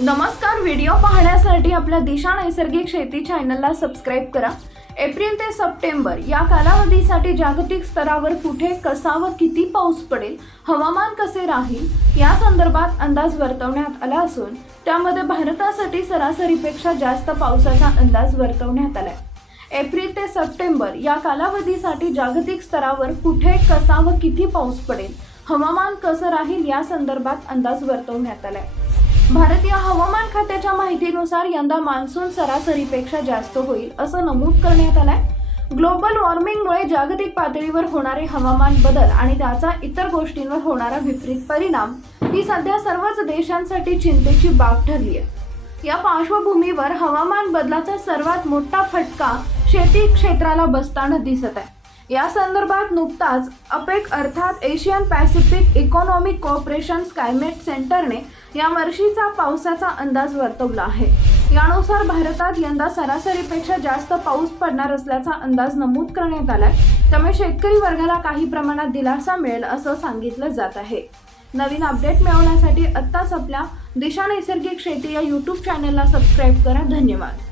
नमस्कार व्हिडिओ पाहण्यासाठी आपल्या दिशा नैसर्गिक शेती चॅनलला सबस्क्राईब करा. एप्रिल ते सप्टेंबर या कालावधीसाठी जागतिक स्तरावर कुठे कसा व किती पाऊस पडेल हवामान कसे राहील या संदर्भात अंदाज वर्तवण्यात आला असून त्यामध्ये भारतासाठी सरासरीपेक्षा जास्त पावसाचा अंदाज वर्तवण्यात आलाय. एप्रिल ते सप्टेंबर या कालावधीसाठी जागतिक स्तरावर कुठे कसा व किती पाऊस पडेल हवामान कसं राहील या संदर्भात अंदाज वर्तवण्यात आलाय. भारतीय हवामान खात्याच्या माहितीनुसार यंदा मान्सून सरासरीपेक्षा जास्त होईल असं नमूद करण्यात आलंय. ग्लोबल वॉर्मिंगमुळे जागतिक पातळीवर होणारे हवामान बदल आणि त्याचा इतर गोष्टींवर होणारा विपरीत परिणाम ही सध्या सर्वच देशांसाठी चिंतेची बाब ठरली आहे. या पार्श्वभूमीवर हवामान बदलाचा सर्वात मोठा फटका शेती क्षेत्राला बसताना दिसत आहे. या संदर्भात नुकताच अपेक अर्थात Asian Pacific economic cooperation climate सेंटरने या वर्षीचा पावसाचा अंदाज वर्तवला आहे. यानुसार भारतात यंदा सरासरीपेक्षा जास्त पाऊस पडणार असल्याचा अंदाज नमूद करण्यात आलाय. त्यामुळे शेतकरी वर्गाला काही प्रमाणात दिलासा मिळेल असं सांगितलं जात आहे. नवीन अपडेट मिळवण्यासाठी आत्ताच आपल्या दिशा नैसर्गिक शेती या यूट्यूब चॅनलला सबस्क्राईब करा. धन्यवाद.